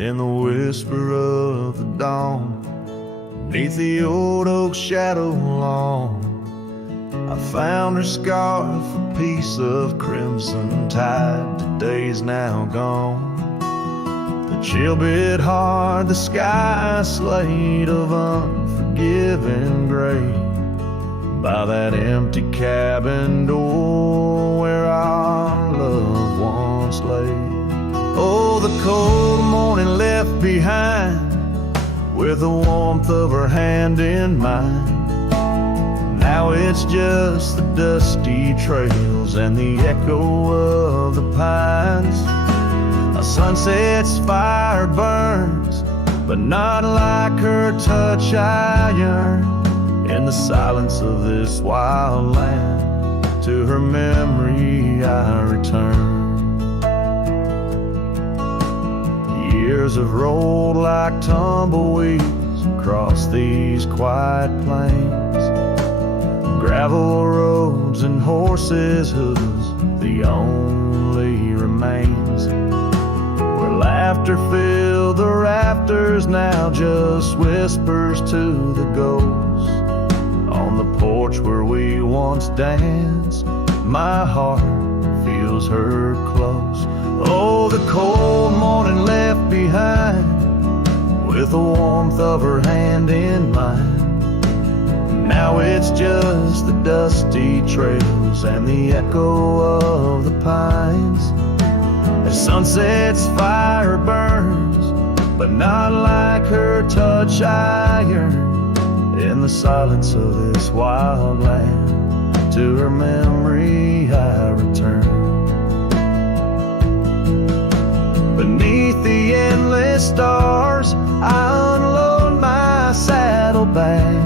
in the whisper of the dawn, beneath the old oak shadow long. I found her scarf, a piece of crimson tide. Today's now gone. The chill bit hard, the sky slate of unforgiving gray, by that empty cabin door where our loved ones lay. Oh, the cold morning left behind, with the warmth of her hand in mine. Now it's just the dusty trails and the echo of the pines. A sunset's fire burns, but not like her touch I yearn. In the silence of this wild land, to her memory I return. Years have rolled like tumbleweeds across these quiet plains. Gravel roads and horses' hooves, the only remains. Where laughter filled the rafters, now just whispers to the ghosts. On the porch where we once danced, my heart feels her close. Oh, the cold morning left behind, with the warmth of her hand in mine. Now it's just the dusty trails and the echo of the pines. As sunset's fire burns, but not like her touch I yearn. In the silence of this wild land, to her memory I return. Beneath the endless stars, I unload my saddlebag.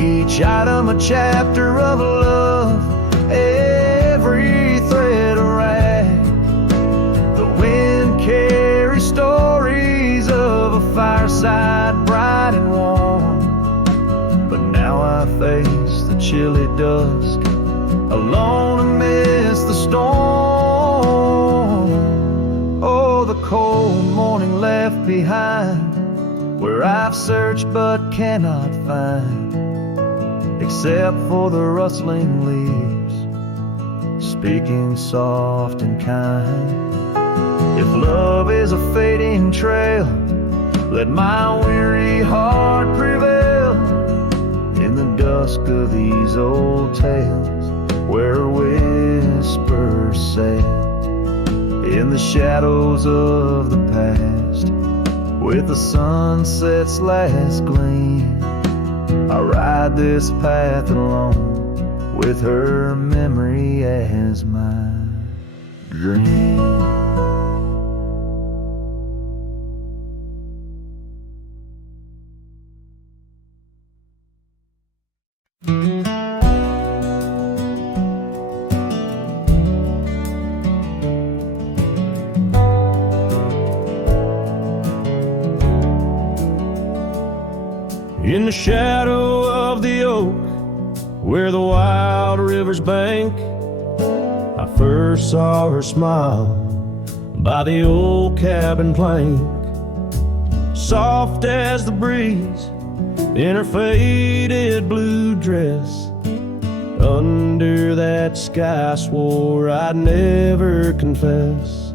Each item a chapter of love, every thread a rag. The wind carries stories of a fireside bright and warm. But now I face the chilly dusk, alone amidst the storm. Oh, the cold morning left behind, where I've searched but cannot find, except for the rustling leaves, speaking soft and kind. If love is a fading trail, let my weary heart prevail. In the dusk of these old tales, where whispers sail, in the shadows of the past, with the sunset's last gleam, I ride this path alone, with her memory as my dream. In the shadow of the oak, where the wild river's bank, I first saw her smile by the old cabin plank. Soft as the breeze in her faded blue dress, under that sky I swore I'd never confess.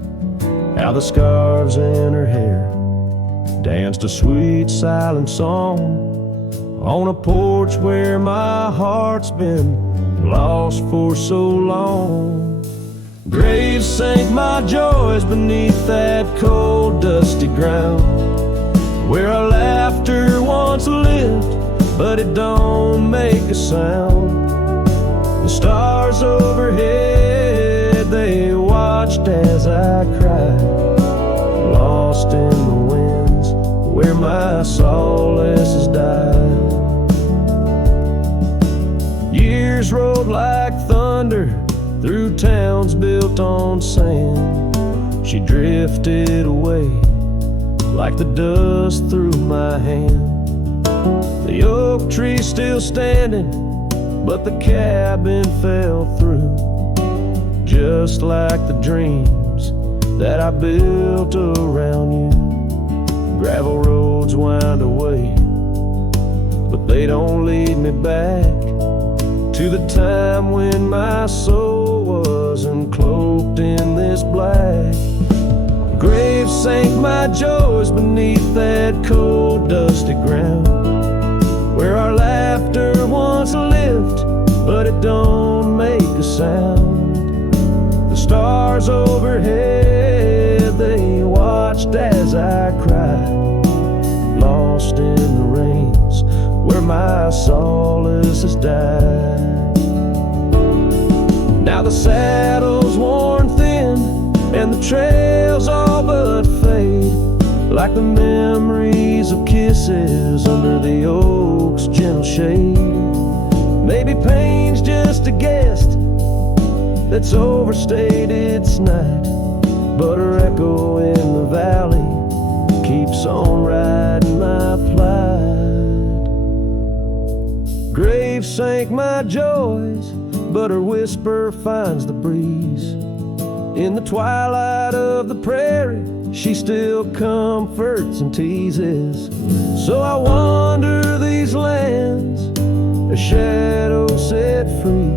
How the scarves in her hair danced a sweet silent song on a porch where my heart's been lost for so long. Graves sank my joys beneath that cold dusty ground, where our laughter once lived, but it don't make a sound. The stars overhead, they watched as I cried, lost in the winds where my solace has died. Years rolled like thunder through towns built on sand. She drifted away like the dust through my hand. The oak tree still standing, but the cabin fell through, just like the dreams that I built around you. Gravel roads wind away, but they don't lead me back to the time when my soul wasn't cloaked in this black. Grave sank my joys beneath that cold, dusty ground, where our laughter once lived, but it don't make a sound. The stars overhead, they watched as I cried, lost in the rains where my solace has died. Now the saddle's worn thin and the trails all but fade, like the memories of kisses under the oak's gentle shade. Maybe pain's just a guest that's overstayed its night, but her echo in the valley keeps on riding my plight. Grave sank my joys, but her whisper finds the breeze. In the twilight of the prairie, she still comforts and teases. So I wander these lands, a shadow set free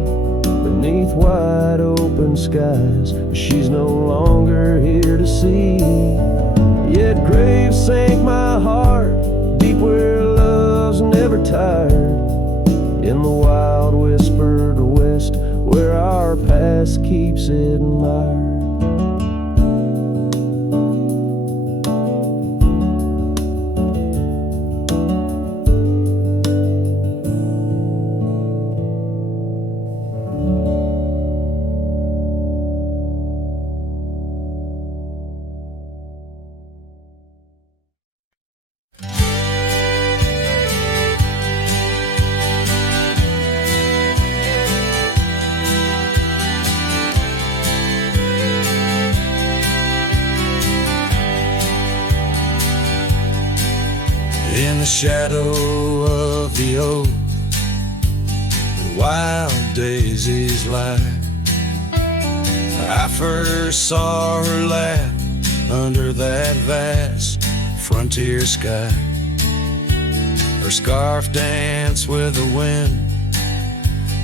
beneath wide open skies. She's no longer here to see. Yet grave sank my heart deep where love's never tired, in the wild whispered west where our past keeps it admired. In the shadow of the oak, the wild daisies lie. I first saw her laugh under that vast frontier sky. Her scarf danced with the wind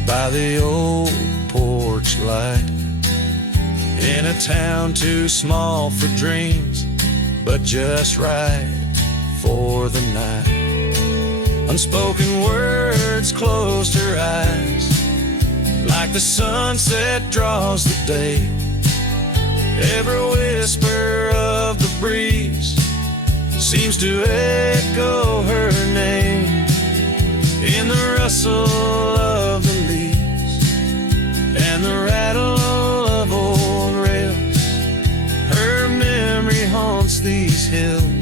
by the old porch light. In a town too small for dreams, but just right for the night. Unspoken words closed her eyes, like the sunset draws the day. Every whisper of the breeze seems to echo her name. In the rustle of the leaves and the rattle of old rails, her memory haunts these hills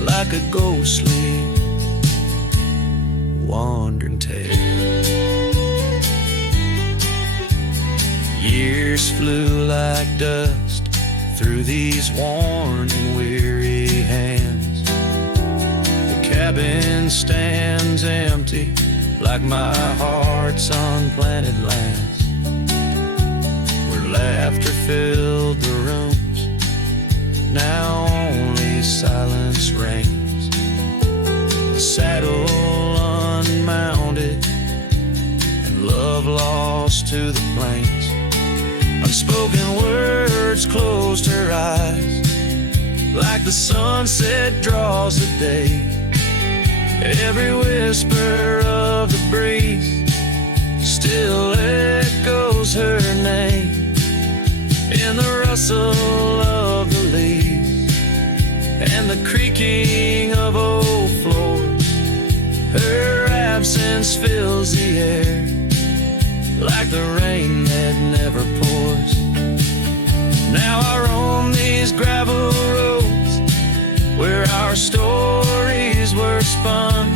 like a ghostly wandering tale. Years flew like dust through these worn and weary hands. The cabin stands empty like my heart's unplanted lands, where laughter filled the rooms, now only silence reigns. The saddle unmounted and love lost to the plains. Unspoken words closed her eyes, like the sunset draws the day. Every whisper of the breeze still echoes her name. In the rustle of the leaves and the creaking of old floors, her absence fills the air like the rain that never pours. Now I roam these gravel roads where our stories were spun,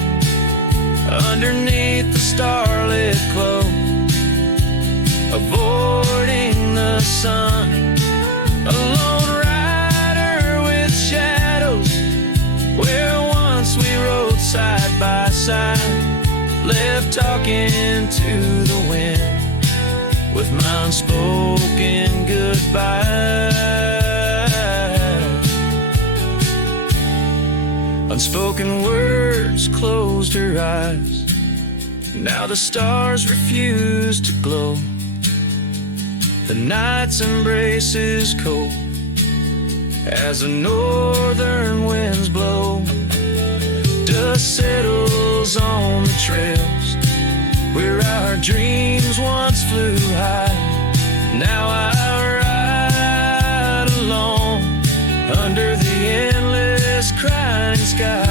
underneath the starlit cloak, avoiding the sun. A lone rider with shadows, where once we rode side by side, left talking to the wind with my unspoken goodbye. Unspoken words closed her eyes. Now the stars refuse to glow. The night's embrace is cold as the northern winds blow. Dust settles on the trails where our dreams once flew high. Now I ride alone under the endless crying sky.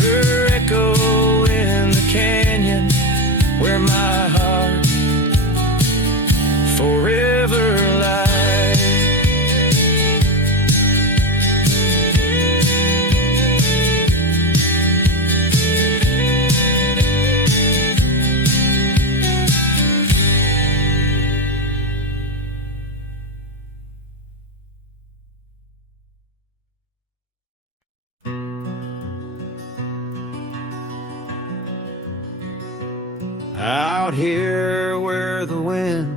Her echo in the canyon where my heart forever lies. Out here where the wind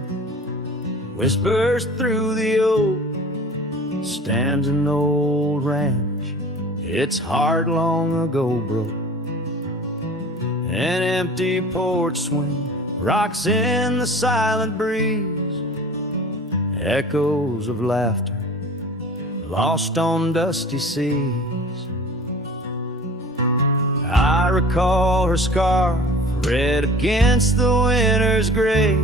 whispers through the oak stands an old ranch. Its heart long ago broke. An empty porch swing rocks in the silent breeze. Echoes of laughter lost on dusty seas. I recall her scarf red against the winter's gray,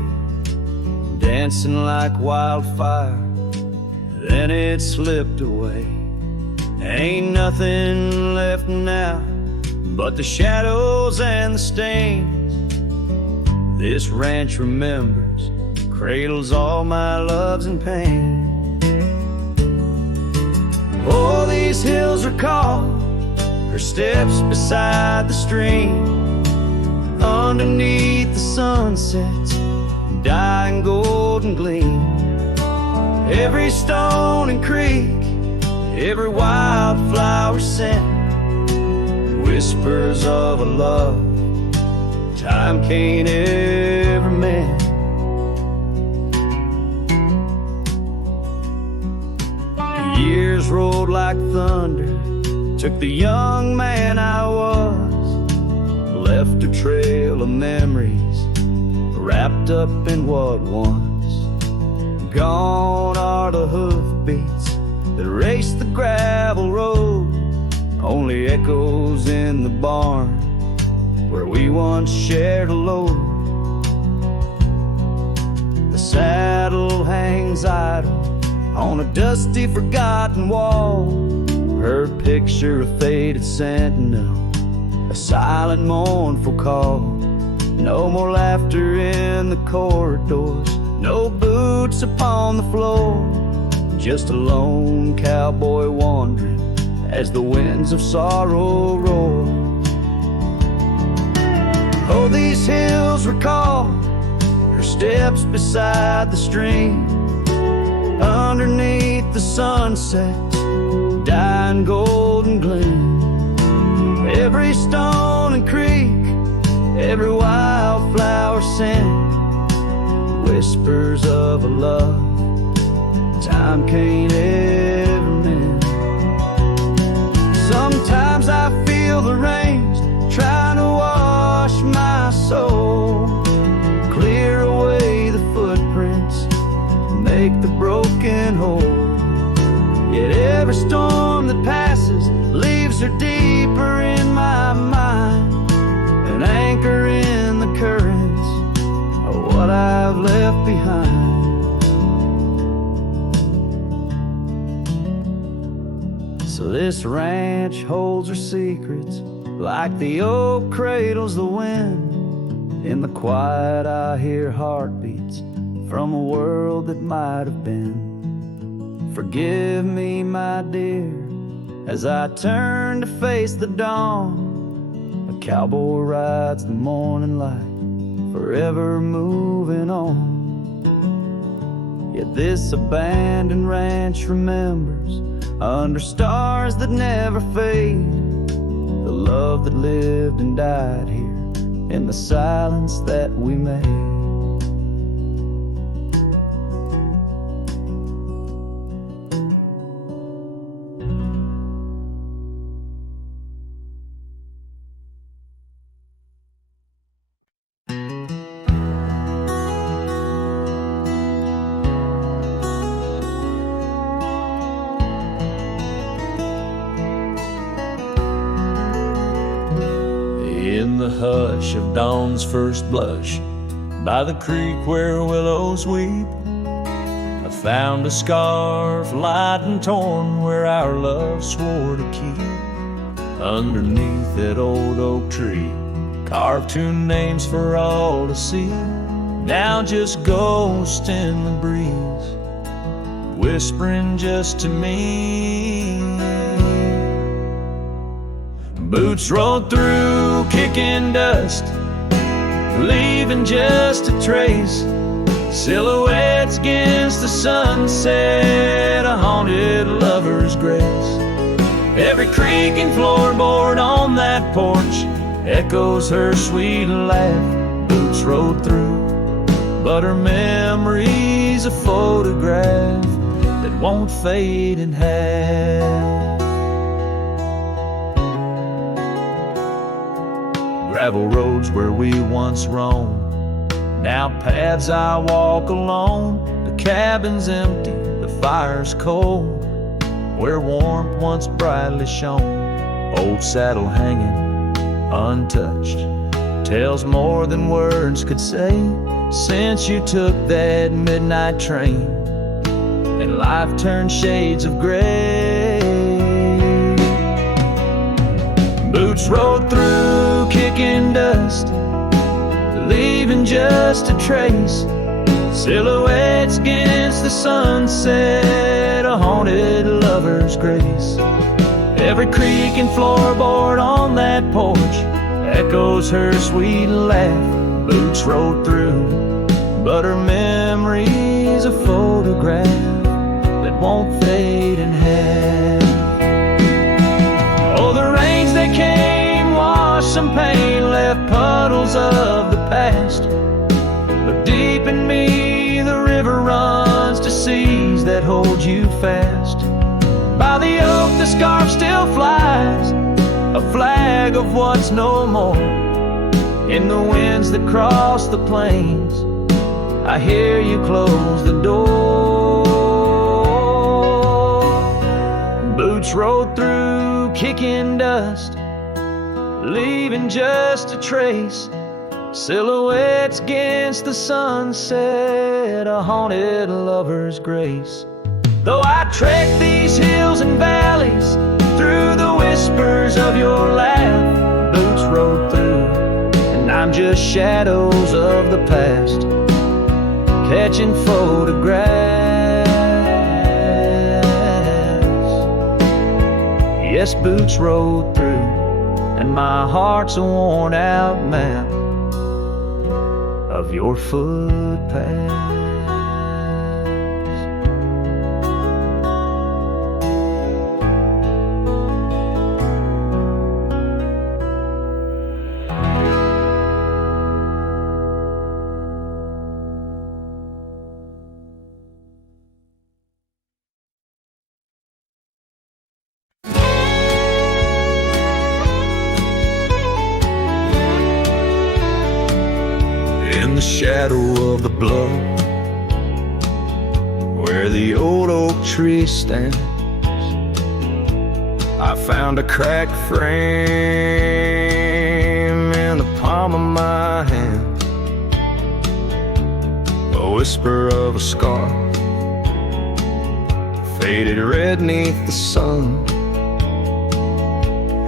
dancing like wildfire, then it slipped away. Ain't nothing left now but the shadows and the stains. This ranch remembers, cradles all my loves and pain. Oh, these hills recall her steps beside the stream. Underneath the sunset's dying golden gleam. Every stone and creek, every wildflower scent, whispers of a love time can't ever mend. Years rolled like thunder, took the young man I was, left a trail of memories wrapped up in what once. Gone are the hoofbeats that raced the gravel road, only echoes in the barn where we once shared a load. The saddle hangs idle on a dusty forgotten wall, her picture a faded sentinel, a silent mournful call. No more laughter in the corridors, no boots upon the floor, just a lone cowboy wandering as the winds of sorrow roar. Oh, these hills recall her steps beside the stream. Underneath the sunset's dying golden gleam. Every stone and creek, every wildflower scent, whispers of a love time can't ever mend. Sometimes I feel the rains trying to wash my soul, clear away the footprints, make the broken whole. Yet every storm that passes leaves her deeper in my mind, an anchor in the currents of what I've left behind. So this ranch holds her secrets like the oak cradles the wind. In the quiet I hear heartbeats from a world that might have been. Forgive me, my dear, as I turn to face the dawn. A cowboy rides the morning light, forever moving on. Yet this abandoned ranch remembers, under stars that never fade, the love that lived and died here in the silence that we made. In the hush of dawn's first blush, by the creek where willows weep, I found a scarf light and torn where our love swore to keep. Underneath that old oak tree, carved two names for all to see, now just ghost in the breeze, whispering just to me. Boots rolled through, kicking dust, leaving just a trace. Silhouettes against the sunset, a haunted lover's grace. Every creak and floorboard on that porch echoes her sweet laugh. Boots rolled through, but her memory's a photograph that won't fade in half. Gravel roads where we once roamed, now paths I walk alone. The cabin's empty, the fire's cold, where warmth once brightly shone. Old saddle hanging untouched tells more than words could say. Since you took that midnight train and life turned shades of gray. Boots rolled through, kicking dust, leaving just a trace. Silhouettes against the sunset, a haunted lover's grace. Every creak and floorboard on that porch echoes her sweet laugh. Boots rolled through, but her memory's a photograph that won't fade in half. Oh, the rains that came washed some pain, left puddles of the past. But deep in me, the river runs to seas that hold you fast. By the oak, the scarf still flies, a flag of what's no more. In the winds that cross the plains, I hear you close the door. Boots rolled through, kicking dust, leaving just a trace. Silhouettes against the sunset, a haunted lover's grace. Though I trek these hills and valleys, through the whispers of your laugh, boots rolled through, and I'm just shadows of the past, catching photographs. Yes, boots rolled through, and my heart's a worn out map of your footpath. In the shadow of the bluff, where the old oak tree stands, I found a cracked frame in the palm of my hand, a whisper of a scar, faded red neath the sun,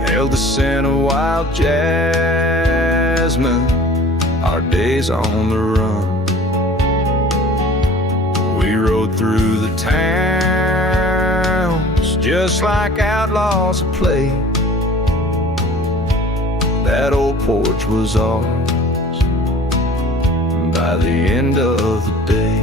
held the scent of wild jasmine, our days on the run. We rode through the towns just like outlaws at play. That old porch was ours by the end of the day.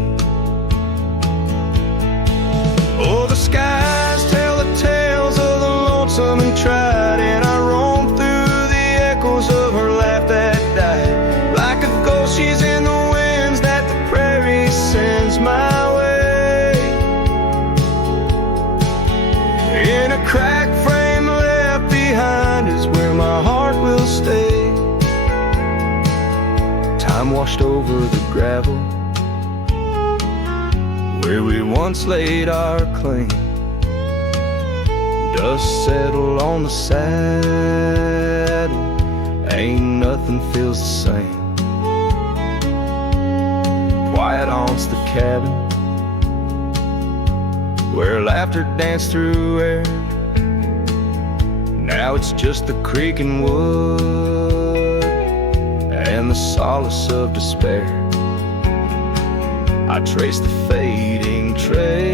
Oh, the skies tell the tales of the lonesome and tried, and I roamed through the echoes of her laugh that died. Like a ghost, she's in the winds that the prairie sends my way. In a cracked frame left behind is where my heart will stay. Time washed over the gravel where we once laid our claim. Dust settled on the saddle ain't nothing feels the same. Quiet haunts the cabin where laughter danced through air. Now it's just the creaking wood and the solace of despair. I trace the fading trails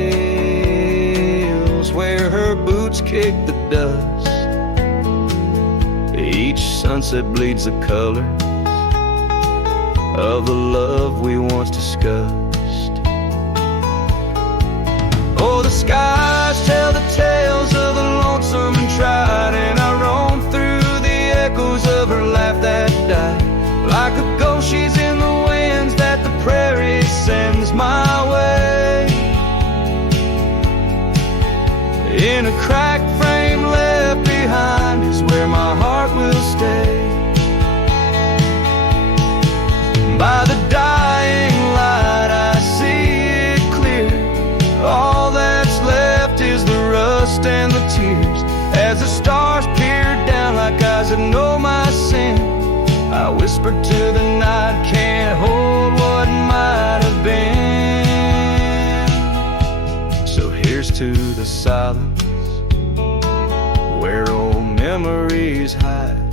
where her boots kick the dust. Each sunset bleeds the color of the love we once discussed. Oh, the skies tell the tales of the lonesome and tried, and I roam through the echoes of her laugh that died. Like a ghost, she's in the winds that the prairie sends my way. In a cracked frame left behind is where my heart will stay. By the dying light I see it clear. All that's left is the rust and the tears. As the stars peer down like eyes that know my sin, I whisper to the night, can't hold what might have been. So here's to the silence where old memories hide,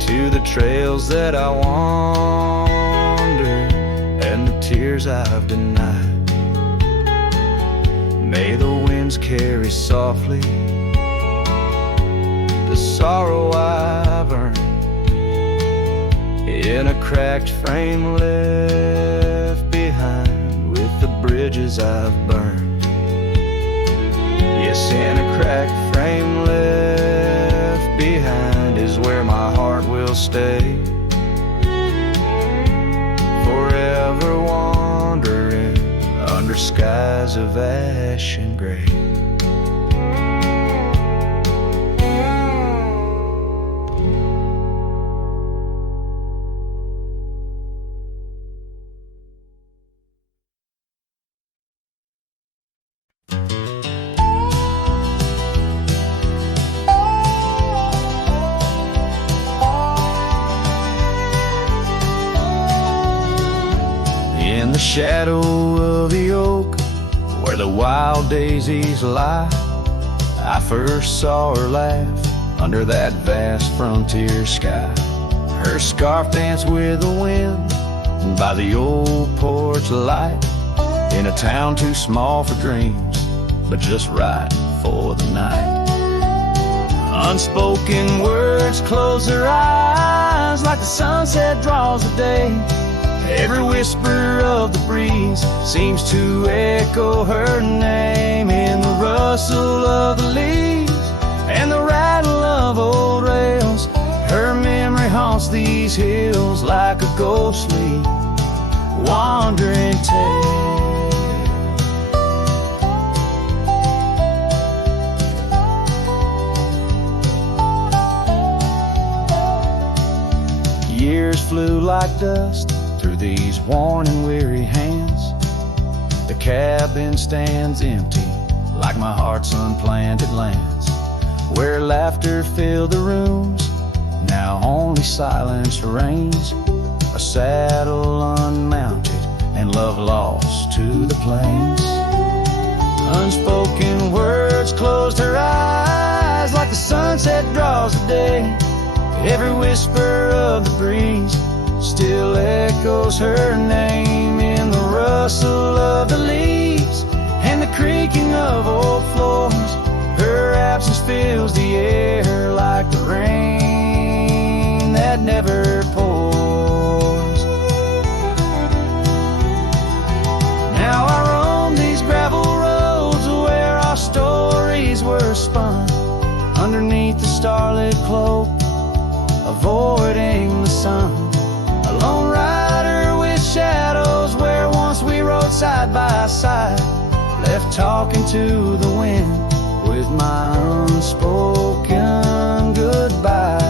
to the trails that I wander and the tears I've denied. May the winds carry softly the sorrow I've earned in a cracked frame left behind with the bridges I've burned. Yes, in a cracked frame left behind is where my heart will stay, forever wandering under skies of ash and gray. In the shadow of the oak where the wild daisies lie, I first saw her laugh under that vast frontier sky. Her scarf danced with the wind by the old porch light, in a town too small for dreams, but just right for the night. Unspoken words close her eyes like the sunset draws the day. Every whisper of the breeze seems to echo her name in the rustle of the leaves and the rattle of old rails. Her memory haunts these hills like a ghostly wandering tale. Years flew like dust through these worn and weary hands. The cabin stands empty like my heart's unplanted lands, where laughter filled the rooms, now only silence reigns. A saddle unmounted and love lost to the plains. Unspoken words closed her eyes like the sunset draws the day. Every whisper of the breeze still echoes her name in the rustle of the leaves and the creaking of old floors. Her absence fills the air like the rain that never pours. Now I roam these gravel roads where our stories were spun, underneath the starlit cloak, avoiding the sun. A lone rider with shadows where once we rode side by side, left talking to the wind with my unspoken goodbyes.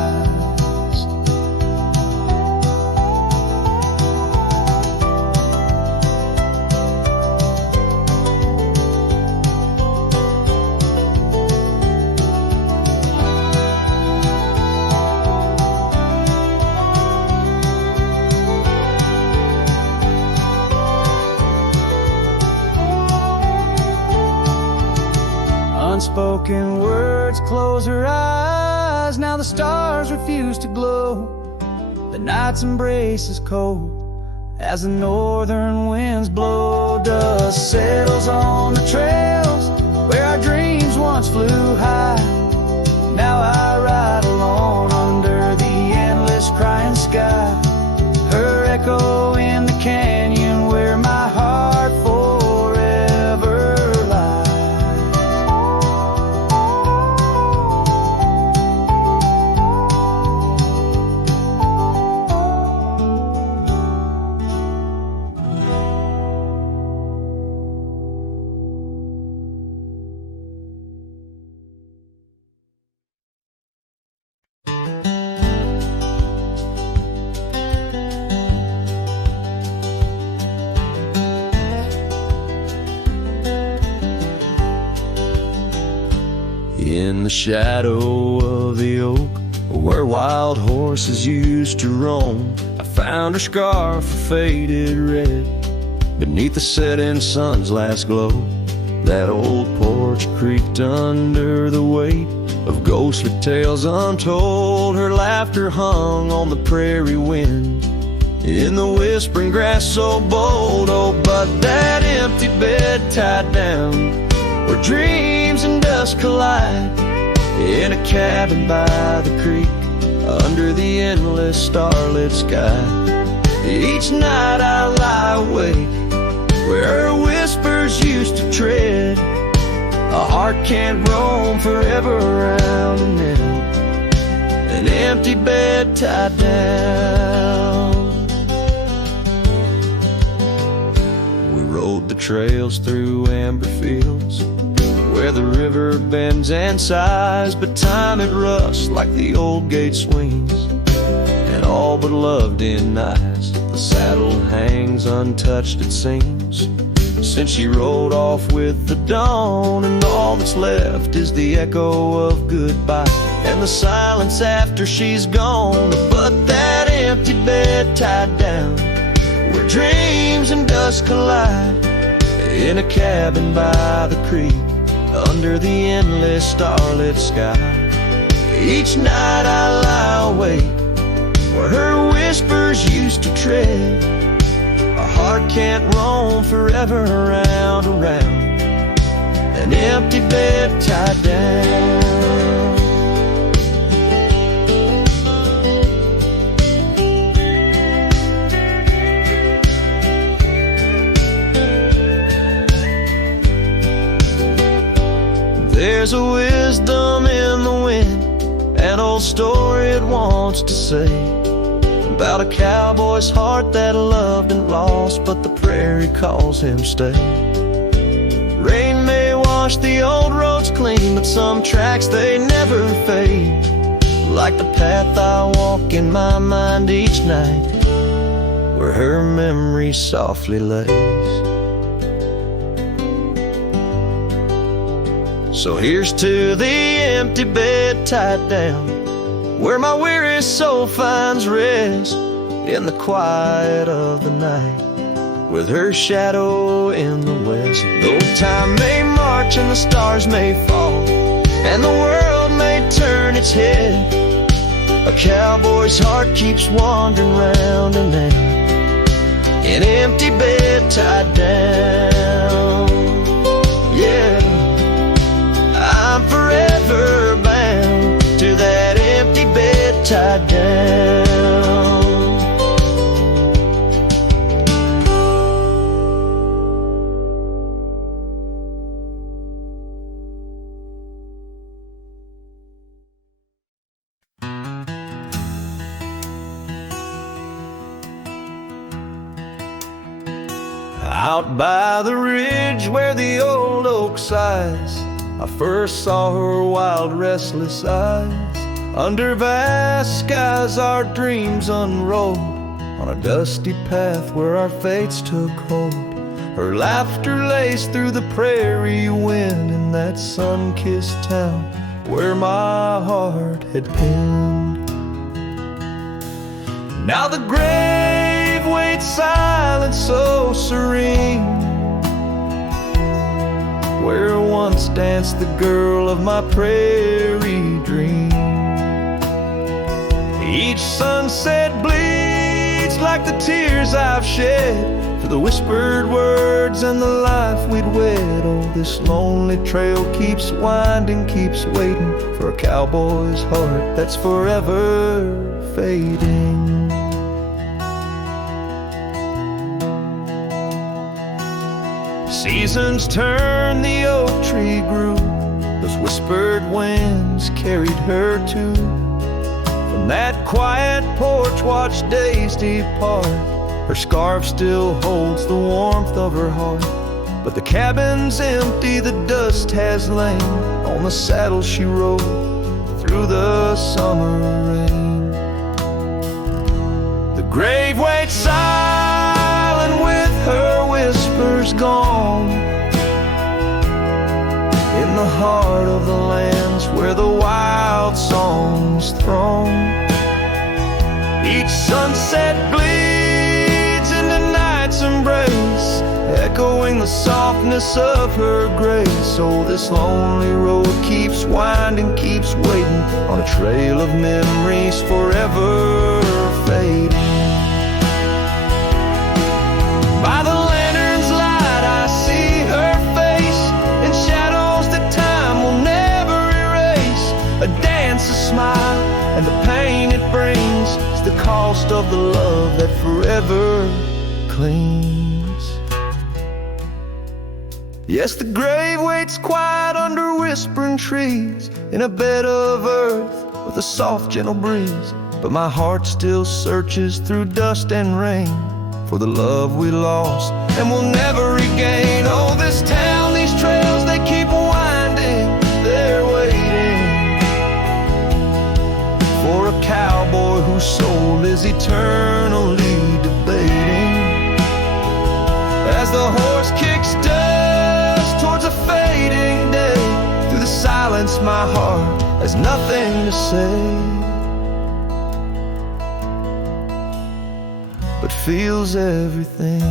broken words close her eyes. Now the stars refuse to glow. The night's embrace is cold as the northern winds blow. Dust settles on the trails where our dreams once flew high. Now I ride alone under the endless crying sky. Her echo in the canyon where my heart forever lies. In the shadow of the oak, where wild horses used to roam, I found her scarf faded red beneath the setting sun's last glow. That old porch creaked under the weight of ghostly tales untold. Her laughter hung on the prairie wind in the whispering grass so bold. Oh, but that empty bed tied down where dreams and dust collide, in a cabin by the creek under the endless starlit sky. Each night I lie awake where her whispers used to tread. A heart can't roam forever around, and then an empty bed tied down. We rode the trails through amber fields where the river bends and sighs, but time it rusts like the old gate swings, and all but love denies. The saddle hangs untouched, it seems, since she rode off with the dawn, and all that's left is the echo of goodbye and the silence after she's gone. But that empty bed tied down where dreams and dust collide, in a cabin by the creek under the endless starlit sky. Each night I lie awake where her whispers used to tread. A heart can't roam forever around, an empty bed tied down. There's a wisdom in the wind, an old story it wants to say, about a cowboy's heart that loved and lost, but the prairie calls him stay. Rain may wash the old roads clean, but some tracks they never fade, like the path I walk in my mind each night, where her memory softly lays. So here's to the empty bed tied down, where my weary soul finds rest in the quiet of the night, with her shadow in the west. Though time may march and the stars may fall, and the world may turn its head, a cowboy's heart keeps wandering round and round, an empty bed tied down. Yeah, I'm forever bound to that empty bed tied down. Out by the ridge where the old oak sighs, I first saw her wild, restless eyes. Under vast skies our dreams unrolled, on a dusty path where our fates took hold. Her laughter laced through the prairie wind in that sun-kissed town where my heart had pinned. Now the grave waits silent, so serene, where once danced the girl of my prairie dream. Each sunset bleeds like the tears I've shed for the whispered words and the life we'd wed. Oh, this lonely trail keeps winding, keeps waiting for a cowboy's heart that's forever fading. Seasons turn, the oak tree grew, those whispered winds carried her too. From that quiet porch watched days depart. Her scarf still holds the warmth of her heart, but the cabin's empty, the dust has lain on the saddle she rode through the summer rain. The grave waits silent with her whispers gone, in the heart of the lands where the wild songs throng. Each sunset bleeds into night's embrace, echoing the softness of her grace. Oh, this lonely road keeps winding, keeps waiting on a trail of memories forever fading. By the lantern's light I see her face in shadows that time will never erase. A dance, a smile, and the pain it brings is the cost of the love that forever clings. Yes, the grave waits quiet under whispering trees, in a bed of earth with a soft gentle breeze. But my heart still searches through dust and rain for the love we lost and will never regain. Oh, this town, these trails, they keep winding, they're waiting for a cowboy whose soul is eternally debating. As the horse kicks dust towards a fading day, through the silence my heart has nothing to say, but feels everything.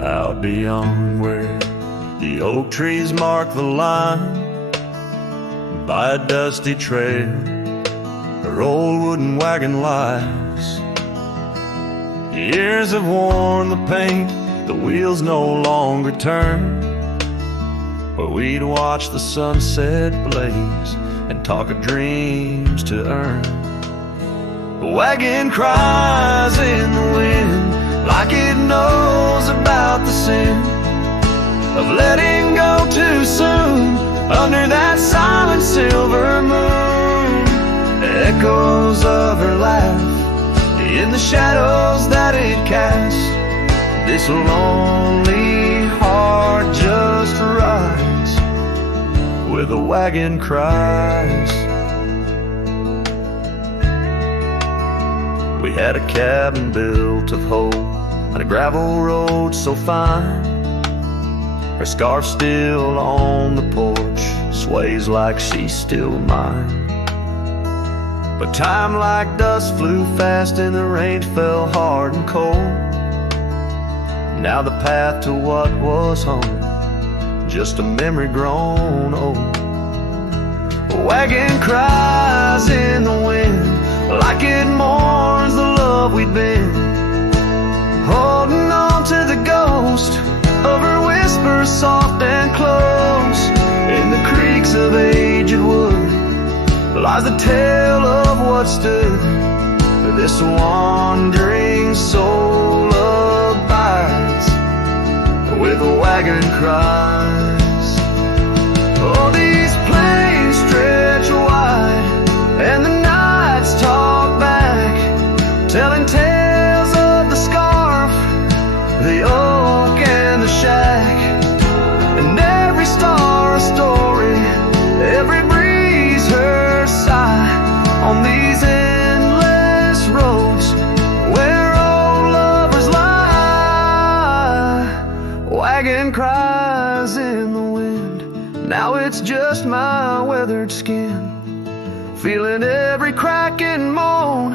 Out beyond where the oak trees mark the line, by a dusty trail her old wooden wagon lies. Years have worn the paint, the wheels no longer turn, where we'd watch the sunset blaze and talk of dreams to earn. The wagon cries in the wind like it knows about the sin of letting go too soon under that silent silver moon. Echoes of her laugh in the shadows that it casts. This lonely heart just rides where the wagon cries. We had a cabin built of hope and a gravel road so fine. Her scarf still on the porch sways like she's still mine. But time like dust flew fast and the rain fell hard and cold. Now the path to what was home, just a memory grown old. A wagon cries in the wind like it mourns the love we'd been, holding on to the ghost of her whispers soft and close. In the creaks of aged wood lies the tale of what stood this wandering soul abides where the wagon cries. Oh, these plains stretch wide and the nights talk back, telling tales of the scarf, the oak and the shack, and every star a story, every breeze her wagon cries in the wind. Now it's just my weathered skin, feeling every crack and moan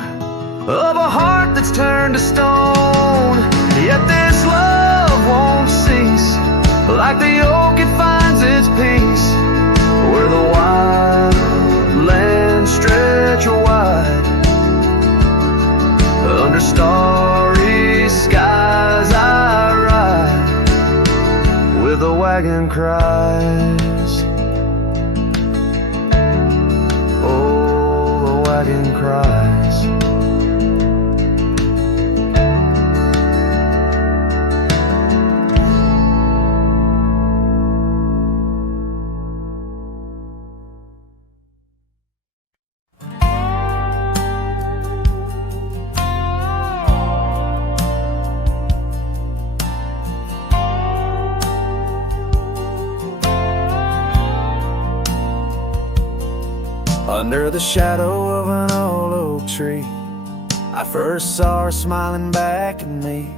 of a heart that's turned to stone. Yet this love won't cease. Like the oak, it finds its peace where the wild lands stretch wide. Under starry skies I ride with the wagon cries. Oh, the wagon cries. Under the shadow of an old oak tree, I first saw her smiling back at me.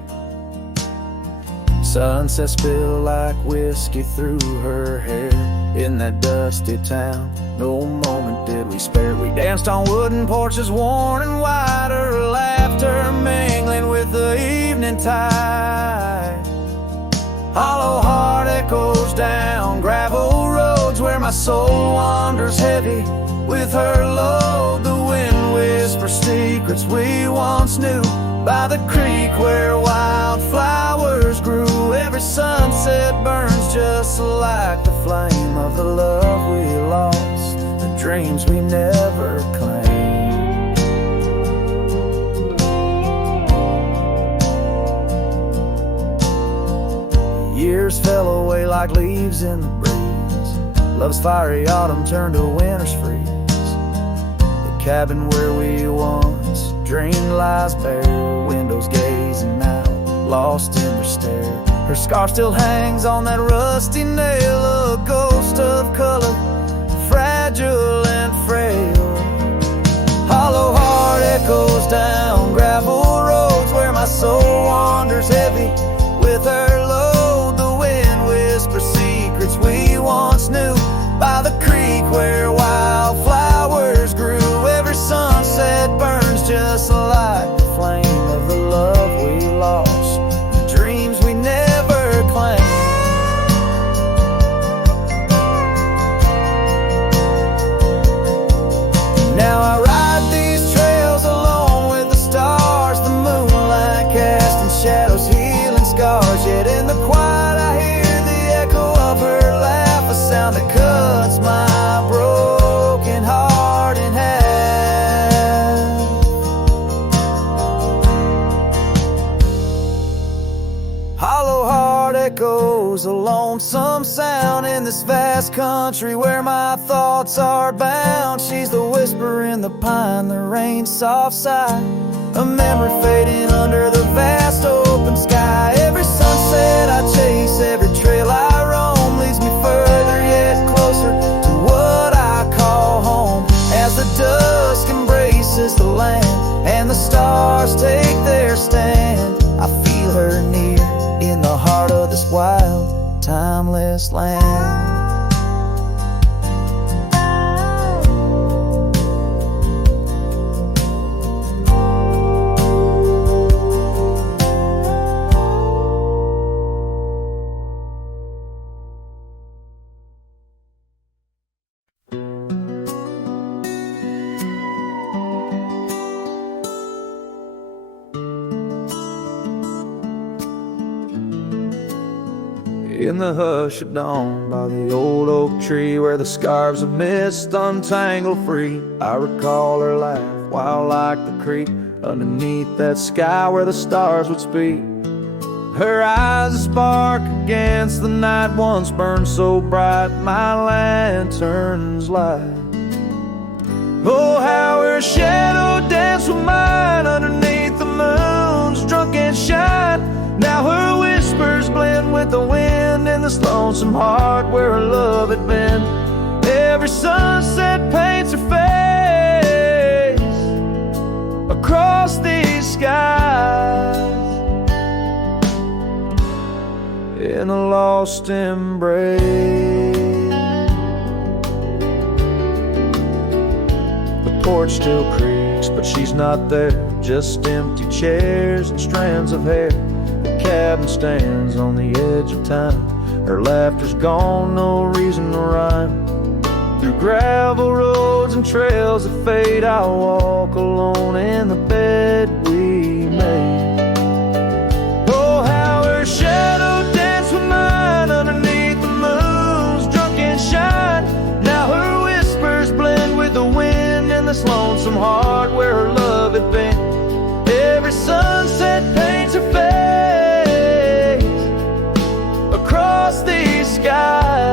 Sunset spilled like whiskey through her hair in that dusty town. No moment did we spare. We danced on wooden porches worn and wide, her laughter mingling with the evening tide. Hollow heart echoes down gravel roads where my soul wanders heavy with her load. The wind whispers secrets we once knew by the creek where wildflowers grew. Every sunset burns just like the flame of the love we lost, the dreams we never claimed. Years fell away like leaves in the breeze. Love's fiery autumn turned to winter's freeze. The cabin where we once dreamed lies bare, windows gazing out, lost in their stare. Her scar still hangs on that rusty nail, a ghost of color, fragile and frail. Hollow heart echoes down gravel roads where my soul wanders heavy with her load. The wind whispers secrets we once knew by the creek where wildflowers grew. Every sunset burns just like the flame of the love we lost, the dreams we never claimed. Now I ride these trails alone with the stars, the moonlight casting shadows, healing scars. Yet in the quiet I hear the echo of her laugh, a sound that cuts my broken heart in half. Hollow heart echoes a lonesome sound in this vast country where my thoughts are bound. She's the whisper in the pine, the rain's soft sigh, a memory fading under the vast open sky. Every sunset I chase, every trail I roam leads me further yet closer to what I call home. As the dusk embraces the land and the stars take their stand, I feel her near in the heart of this wild, timeless land. In the hush of dawn by the old oak tree where the scarves of mist untangle free, I recall her laugh wild like the creek underneath that sky where the stars would speak. Her eyes spark against the night once burned so bright my lantern's light. Oh, how her shadow danced with mine underneath the moon's drunken shine. Now her whispers blend with the wind in this lonesome heart where her love had been. Every sunset paints her face across these skies. in a lost embrace. The porch still creaks, but she's not there. Just empty chairs and strands of hair. The cabin stands on the edge of time. Her laughter's gone, no reason to rhyme. Through gravel roads and trails that fade, I'll walk alone in the bed we made. Oh, how her shadow danced with mine underneath the moon's drunken shine. Now her whispers blend with the wind in this lonesome heart where her love had been. Every sunset paints her face across these skies.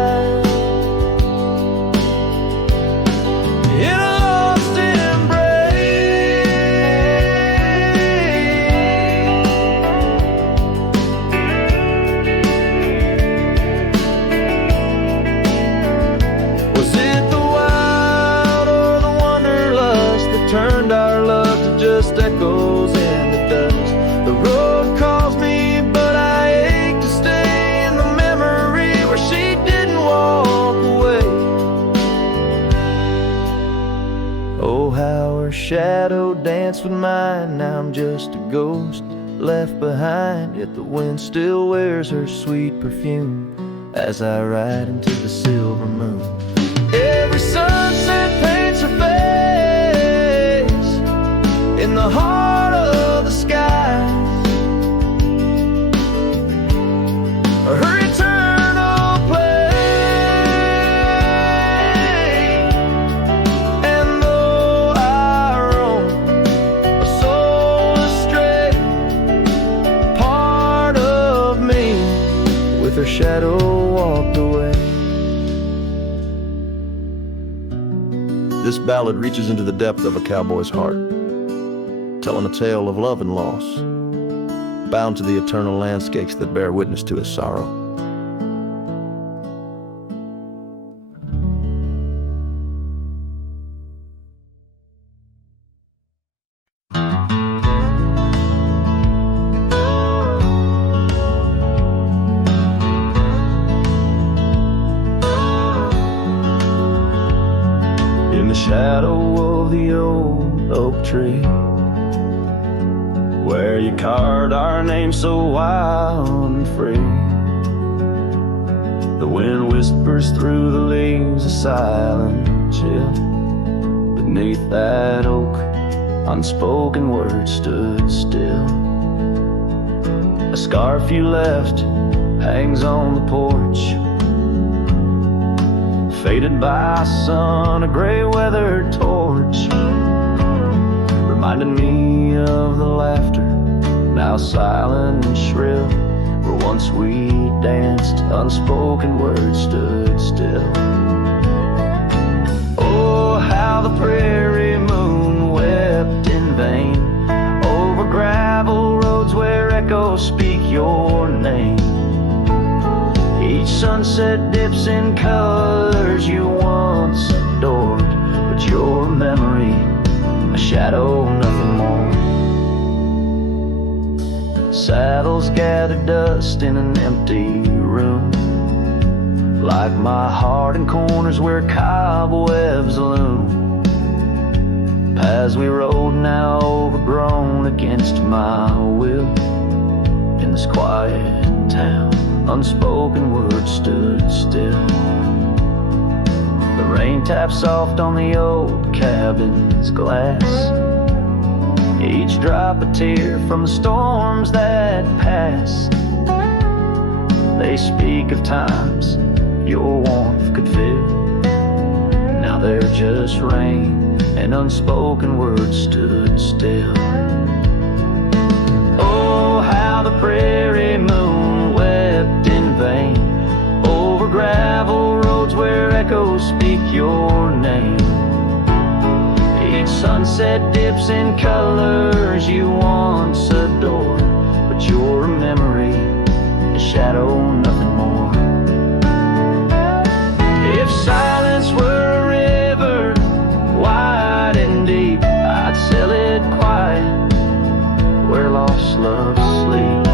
Echoes in the dust. The road calls me, but I ache to stay in the memory where she didn't walk away. Oh, how her shadow danced with mine. Now I'm just a ghost left behind, yet the wind still wears her sweet perfume as I ride into the silver moon. Every sunset paints her face in the heart of the skies. Her eternal play. And though I roam a soul astray, part of me with her shadow walked away. This ballad reaches into the depth of a cowboy's heart, telling a tale of love and loss, bound to the eternal landscapes that bear witness to his sorrow. In the shadow of the old oak tree, where you carved our name so wild and free, the wind whispers through the leaves, a silent chill. Beneath that oak, unspoken words stood still. A scarf you left hangs on the porch, faded by sun, a gray weathered torch, reminding me of the laughter, now silent and shrill, where once we danced, unspoken words stood still. Oh, how the prairie moon wept in vain over gravel roads where echoes speak your name. Each sunset dips in colors you once adored, but your memory, a shadow, nothing more. Saddles gather dust in an empty room, like my heart in corners where cobwebs loom. Paths we rode now overgrown against my will. In this quiet town, unspoken words stood still. The rain taps soft on the old cabin's glass, each drop a tear from the storms that pass. They speak of times your warmth could fill. Now they're just rain and unspoken words stood still. Oh, how the prairie moon wept in vain over gravel roads where echoes speak your name. Each sunset dips in colors you once adored, but your memory, a shadow, nothing more. If silence were a river, wide and deep, I'd sail it quiet where lost loves sleep.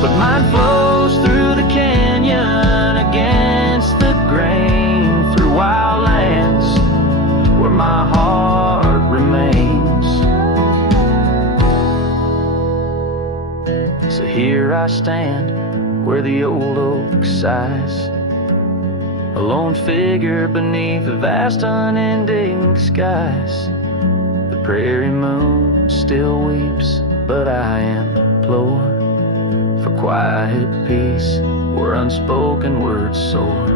But mine flows here I stand, where the old oak sighs, a lone figure beneath the vast unending skies. The prairie moon still weeps, but I implore for quiet peace where unspoken words soar.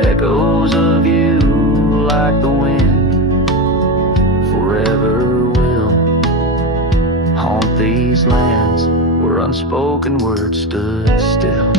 Echoes of you like the wind forever will haunt these lands where unspoken words stood still.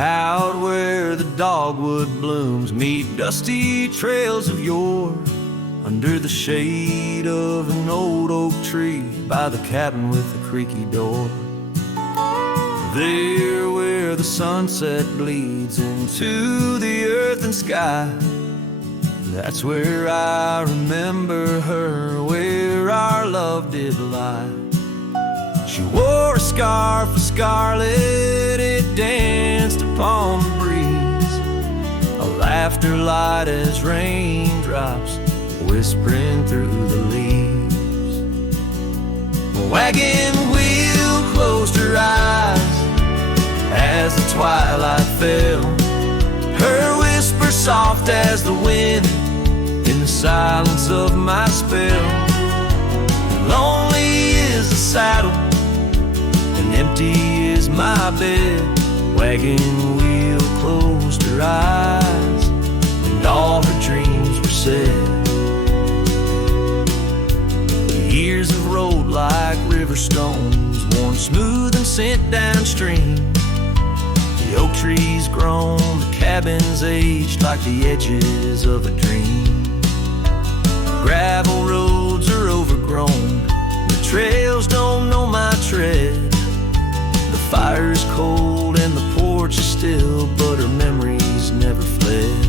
Out where the dogwood blooms meet dusty trails of yore, under the shade of an old oak tree by the cabin with the creaky door. There where the sunset bleeds into the earth and sky, that's where I remember her, where our love did lie. She wore a scarf of scarlet, it danced upon the breeze, a laughter light as raindrops whispering through the leaves. A wagon wheel closed her eyes as the twilight fell, her whisper soft as the wind in the silence of my spell. Lonely is the saddle and empty is my bed. Wagon wheel closed her eyes and all her dreams were said. The years have rolled like river stones, worn smooth and sent downstream. The oak trees grown, the cabins aged like the edges of a dream. Gravel roads are overgrown, the trails don't know my tread. The fire is cold and the porch is still, but her memories never fled.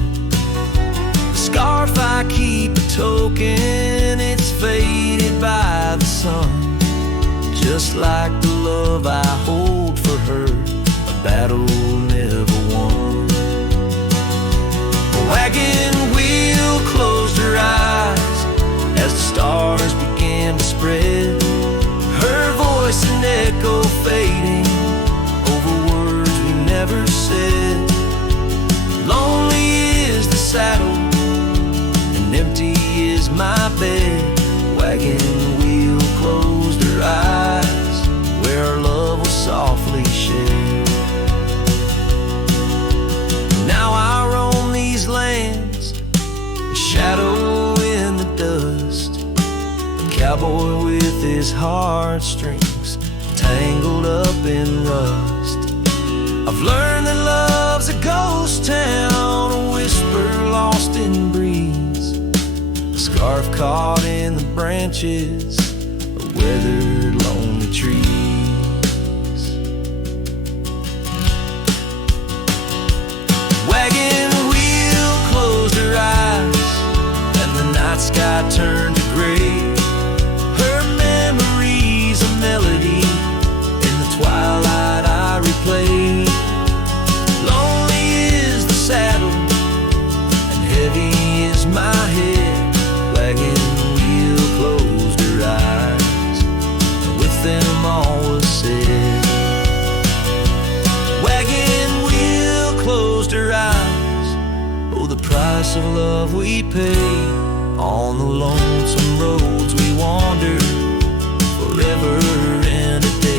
The scarf I keep a token, it's faded by the sun, just like the love I hold for her, a battle never won. The wagon wheel closed her eyes as the stars began to spread, her voice an echo fading over words we never said. Lonely is the saddle and empty is my bed. Wagon wheel closed her eyes where our love was softly shared. Now I roam these lands, a shadow in the dust, a cowboy with his heartstrings tangled up in rust. I've learned that love's a ghost town, a whisper lost in breeze, a scarf caught in the branches of weathered lonely trees. Wagon wheel closed her eyes and the night sky turned to gray, her memories a melody in the twilight I replay. Lonely is the saddle and heavy is my head. Wagon wheel closed her eyes and with them all was said. Wagon wheel closed her eyes, oh the price of love we pay. On the lonesome roads we wander forever and a day.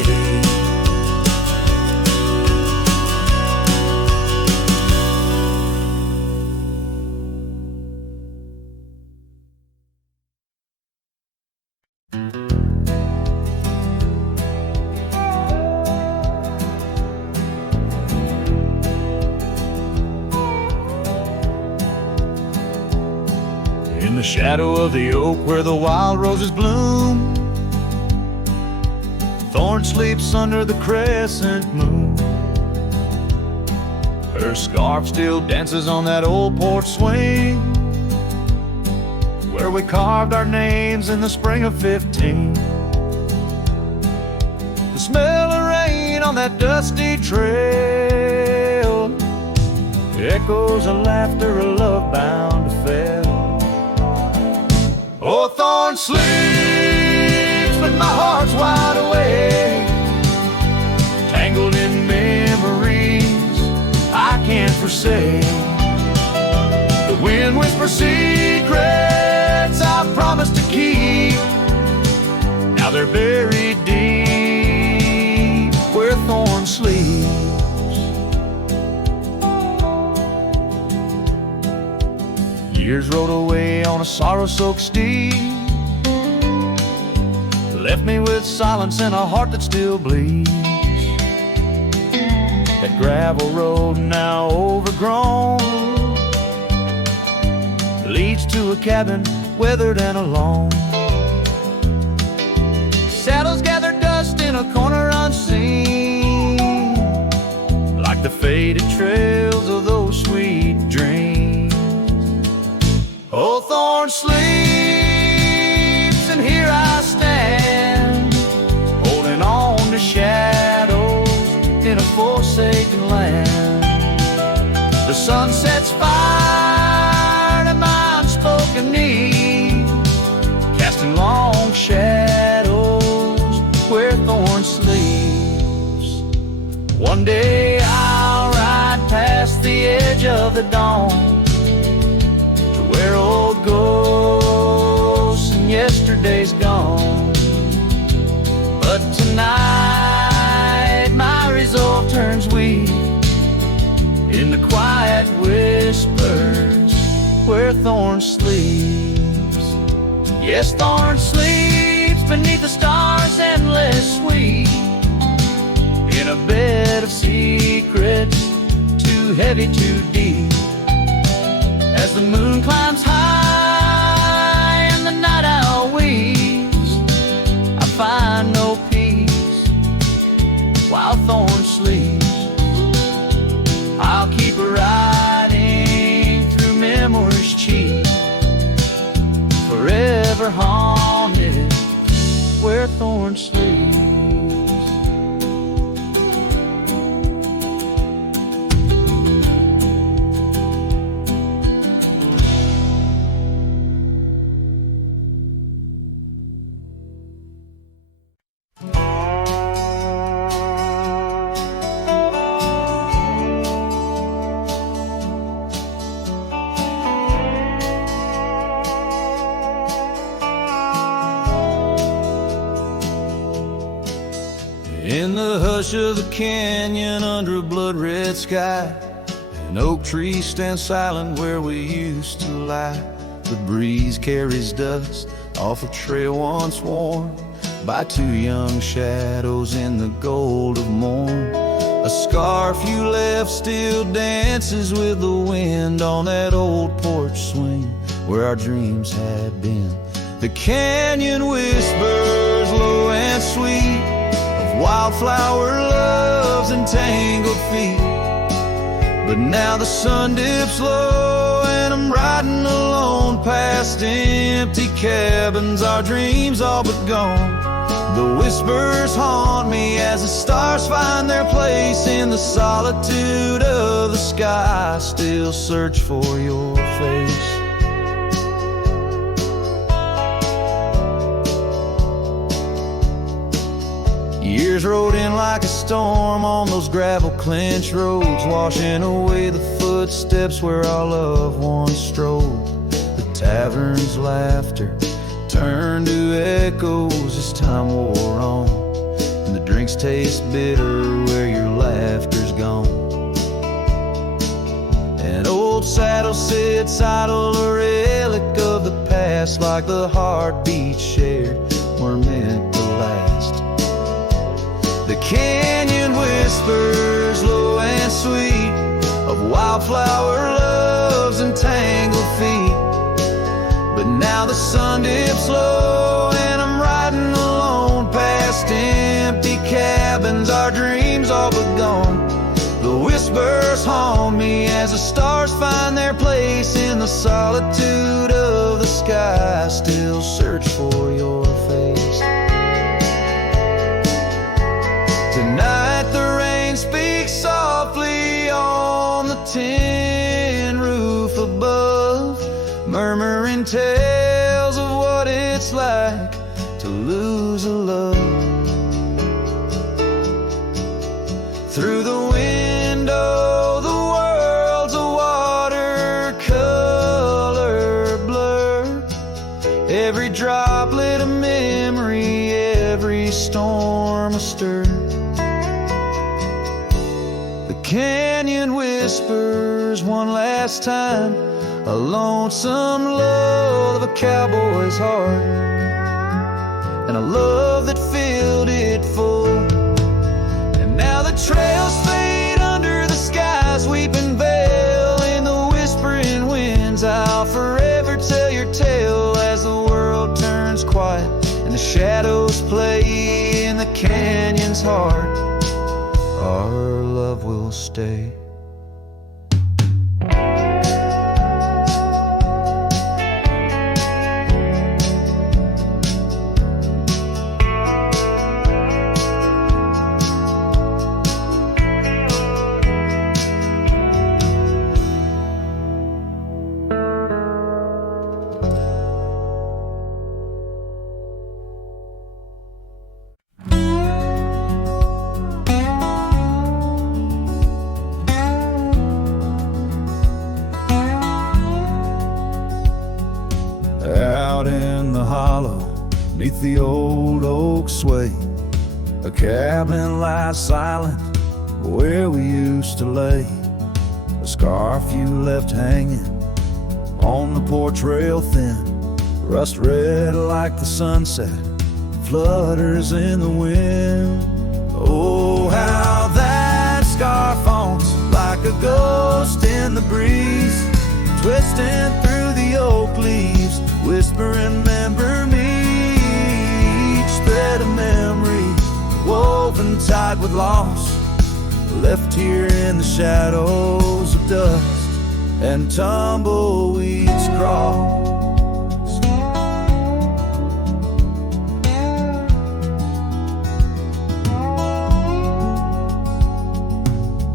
In the shadow of the oak where the wild roses bloom, Thorn sleeps under the crescent moon. Her scarf still dances on that old porch swing where we carved our names in the spring of 15. The smell of rain on that dusty trail, echoes of laughter, a love bound to fail. Oh, Thorn sleeps, but my heart's wide awake, tangled in memories I can't forsake. The wind whispers secrets I promised to keep. Now they're buried deep where Thorn sleeps. Years rode away on a sorrow-soaked steed, left me with silence and a heart that still bleeds. That gravel road now overgrown leads to a cabin weathered and alone. Saddles gather dust in a corner unseen, like the faded trails of those sweet dreams. Oh, Thorn sleeps, and here I stand, holding on to shadows in a forsaken land. The sun sets fire to my unspoken need, casting long shadows where Thorn sleeps. One day I'll ride past the edge of the dawn, where old ghosts and yesterday's gone. But tonight my resolve turns weak in the quiet whispers where Thorn sleeps. Yes, Thorn sleeps beneath the stars endless sweet, in a bed of secrets too heavy, too deep. As the moon climbs high and the night owl weeps, I find no peace while Thorn sleeps. I'll keep riding through memories cheap, forever haunted where Thorn sleeps. In the hush of the canyon under a blood-red sky, an oak tree stands silent where we used to lie. The breeze carries dust off a trail once worn by two young shadows in the gold of morn. A scarf you left still dances with the wind on that old porch swing where our dreams had been. The canyon whispers low and sweet, wildflower loves and tangled feet. But now the sun dips low and I'm riding alone past empty cabins, our dreams all but gone. The whispers haunt me as the stars find their place in the solitude of the sky. I still search for your face. Years rode in like a storm on those gravel clenched roads, washing away the footsteps where our loved ones strolled. The tavern's laughter turned to echoes as time wore on, and the drinks taste bitter where your laughter's gone. An old saddle sits idle, a relic of the past, like the heartbeats shared were meant to last. The canyon whispers low and sweet of wildflower loves and tangled feet. But now the sun dips low and I'm riding alone past empty cabins, our dreams all but gone. The whispers whispers haunt me as the stars find their place in the solitude of the sky. I still search for your face. Tonight the rain speaks softly on the tin roof above, murmuring tales of what it's like to lose a love. Through the window, the world's a watercolor blur. Every droplet a memory, every storm astir. The canyon whispers one last time, a lonesome love of a cowboy's heart, and a love that filled it full. And now the trails fade under the sky's weeping veil. In the whispering winds, I'll forever tell your tale as the world turns quiet and the shadows play in the canyon's heart. Our love will stay. Out in the hollow, neath the old oak sway, a cabin lies silent where we used to lay. A scarf you left hanging on the porch rail thin, rust red like the sunset, flutters in the wind. Oh, how that scarf haunts like a ghost in the breeze, twisting through the oak leaves, whispering, remember me. Each thread of memory, woven tight with loss, left here in the shadows of dust and tumbleweeds cross.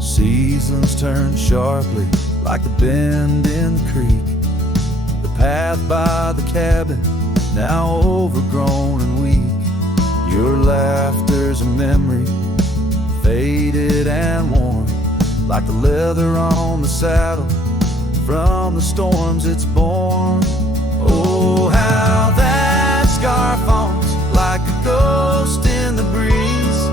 Seasons turn sharply like the bend in the creek. The path by the cabin, now overgrown and weak. Your laughter's a memory, faded and worn, like the leather on the saddle, from the storms it's born. Oh, how that scarf haunts like a ghost in the breeze,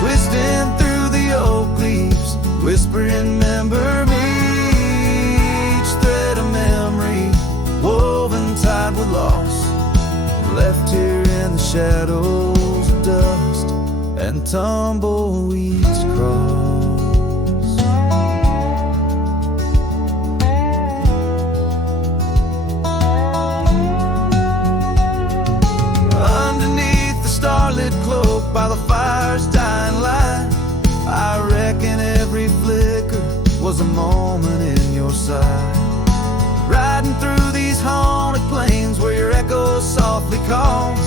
twisting through the oak leaves, whispering, remember me. Each thread of memory, woven tight with loss, left here in the shadows of dust and tumbleweeds cross. Underneath the starlit cloak by the fire's dying light, I reckon every flicker was a moment in your sight. Riding through these haunted plains where your echo softly calls,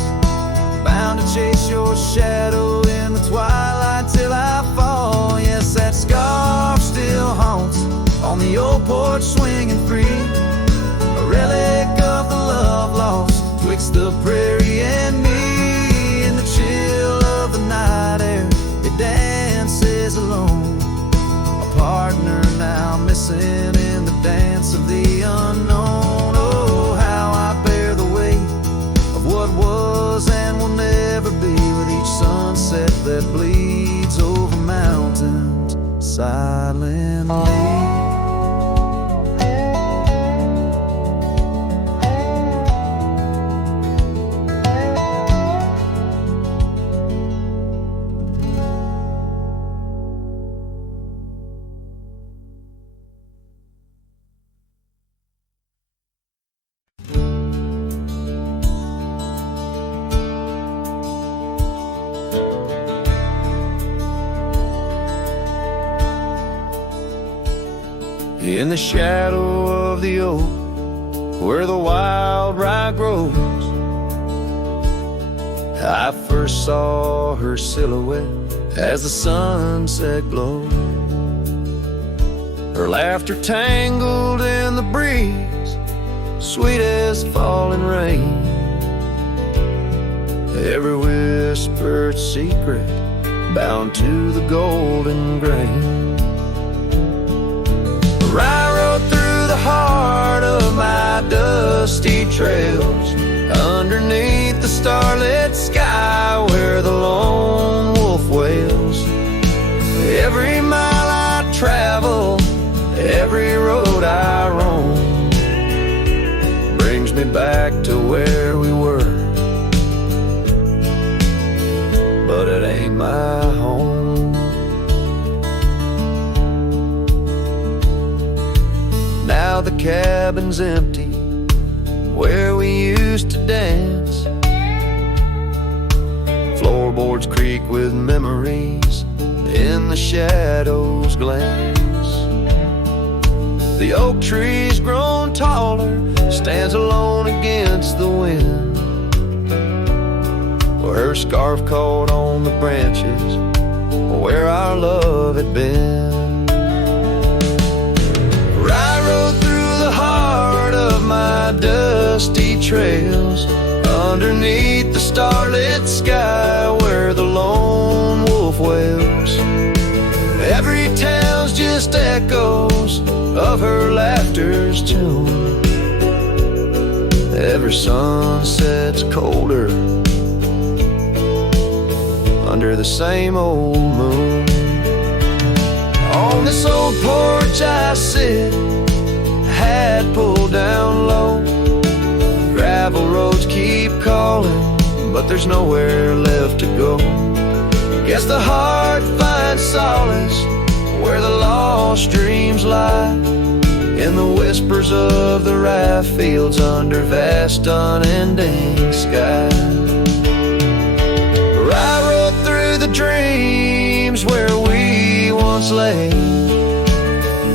bound to chase your shadow in the twilight till I fall. Yes, that scarf still haunts on the old porch swinging free, a relic of the love lost twixt the prairie and me. In the chill of the night air, it dances alone, a partner now missing in the dance of the unknown. Oh, how I bear the weight of what was and will never be, with each sunset that bleeds over mountains silently. In the shadow of the oak, where the wild rye grows, I first saw her silhouette as the sunset glowed. Her laughter tangled in the breeze, sweet as falling rain. Every whispered secret bound to the golden grain. The rye rode through the heart of my dusty trails, underneath the starlit sky where the lone wolf wails. Every mile I travel, every road I roam, brings me back to where we were, but it ain't my home. Now the cabin's empty where we used to dance. Floorboards creak with memories, in the shadows glance. The oak tree's grown taller, stands alone against the wind, where her scarf caught on the branches, where our love had been. I rode through the heart of my dusty trails, underneath the starlit sky where the lone wolf wails. Every town's just echoes of her laughter's tune. Every sunset's colder under the same old moon. On this old porch I sit, hat pulled down low. Gravel roads keep calling, but there's nowhere left to go. Guess the heart finds solace where the lost dreams lie, in the whispers of the rye fields under vast unending sky. I rode through the dreams where we once lay,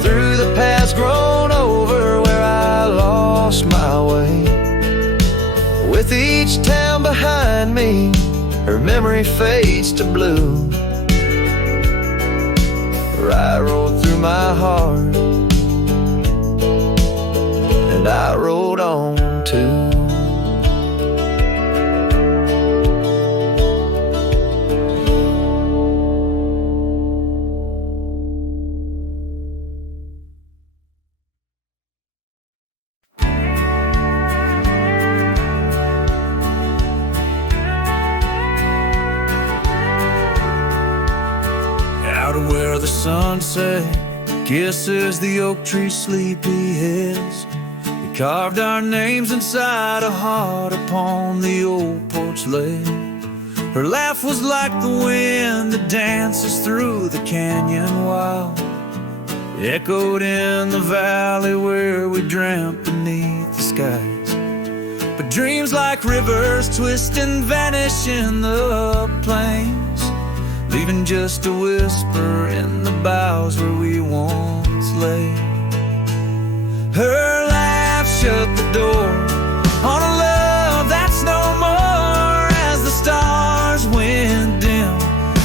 through the paths grown over where I lost my way. With each town behind me, her memory fades to blue. I rode through my heart, and I rode on too. Where the sunset kisses the oak tree's sleepy heads, we carved our names inside a heart upon the old porch lid. Her laugh was like the wind that dances through the canyon wild, echoed in the valley where we dreamt beneath the skies. But dreams like rivers twist and vanish in the plains, leaving just a whisper in the boughs where we once lay. Her laugh shut the door on a love that's no more, as the stars went dim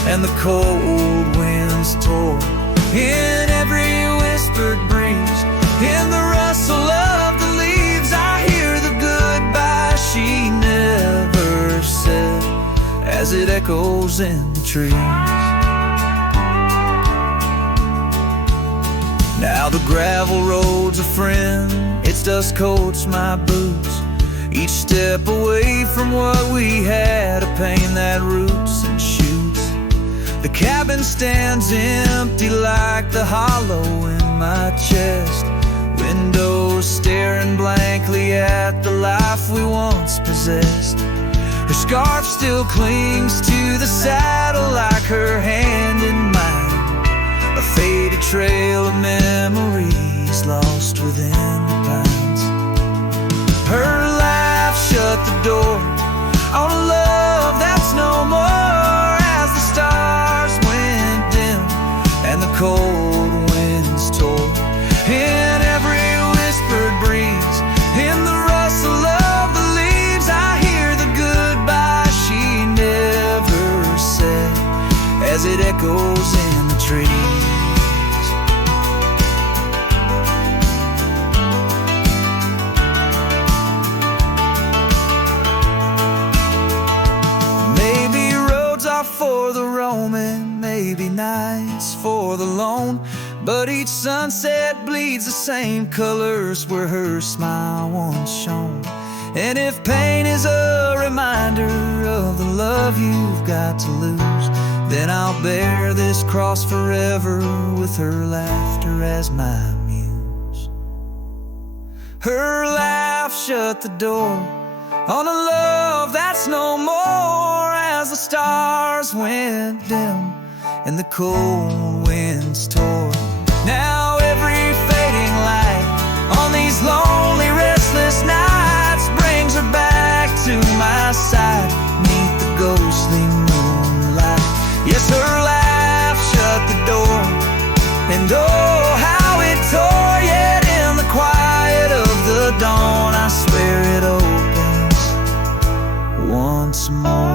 and the cold winds tore. In every whispered breeze, in the rustle of the leaves, I hear the goodbye she never said as it echoes in the trees. Now the gravel road's a friend, its dust coats my boots, each step away from what we had, a pain that roots and shoots. The cabin stands empty like the hollow in my chest, windows staring blankly at the life we once possessed. Her scarf still clings to the saddle like her hand in mine, a faded trail of memories lost within the pines. Her laugh shut the door on a love that's no more, as the stars went dim and the cold winds tore. as it echoes in the trees. Maybe roads are for the roaming, maybe nights for the lone, but each sunset bleeds the same colors where her smile once shone. And if pain is a reminder of the love you've got to lose, then I'll bear this cross forever with her laughter as my muse. Her laugh shut the door on a love that's no more, as the stars went dim and the cold winds tore. Now every fading light on these lonely, restless nights brings her back to my side, neath the ghostly moonlight. Yes, her laugh shut the door, and oh, how it tore. Yet in the quiet of the dawn, I swear it opens once more.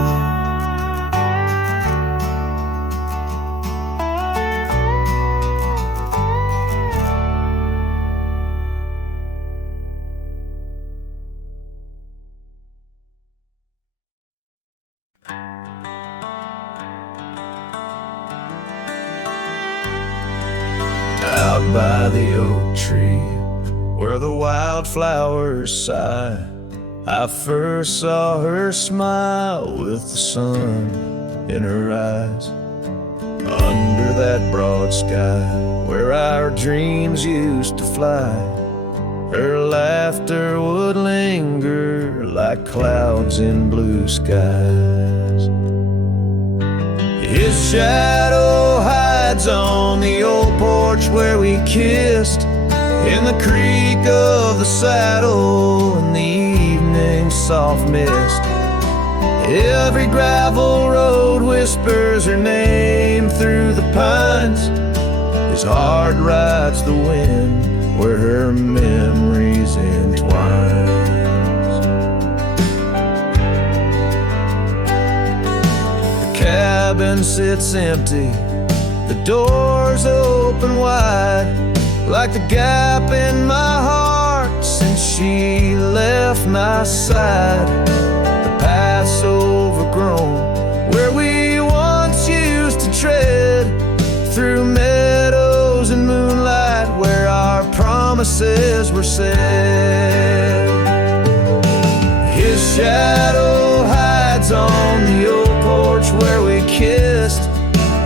Out by the oak tree, where the wildflowers sigh, I first saw her smile with the sun in her eyes. Under that broad sky, where our dreams used to fly, her laughter would linger like clouds in blue skies. His shadow hides on the old porch where we kissed, in the creak of the saddle and the evening's soft mist. Every gravel road whispers her name through the pines. His heart rides the wind where her memories entwine. Cabin sits empty, the doors open wide, like the gap in my heart since she left my side. The path's overgrown, where we once used to tread, through meadows and moonlight, where our promises were said. His shadow hides on the old porch where we kissed,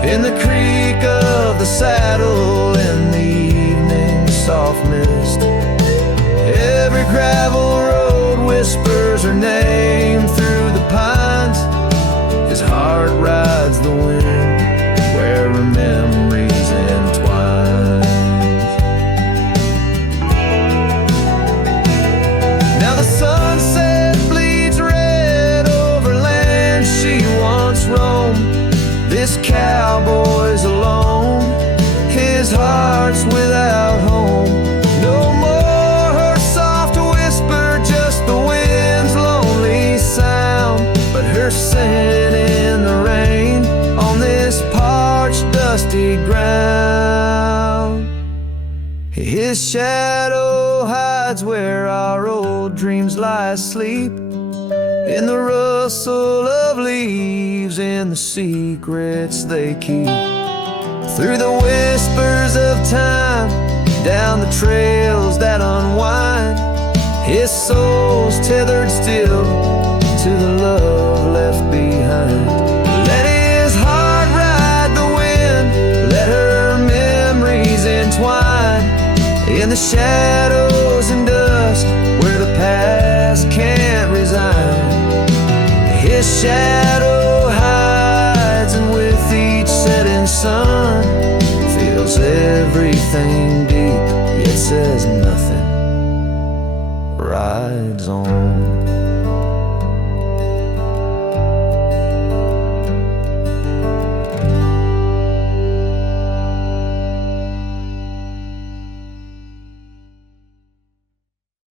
in the creak of the saddle in the evening's soft mist. Every gravel road whispers her name through the pines. His heart rides the wind where her memories entwine. Now the sunset bleeds red over land she once roamed. This cowboy's alone, his heart's without home. No more her soft whisper, just the wind's lonely sound, but her scent in the rain on this parched, dusty ground. His shadow hides where our old dreams lie asleep, in the rustle of leaves, in the secrets they keep. Through the whispers of time, down the trails that unwind, his soul's tethered still to the love left behind. Let his heart ride the wind, let her memories entwine, in the shadows and dust where the past can't resign. His shadow hides, and with each setting sun, feels everything deep, yet says nothing, rides on.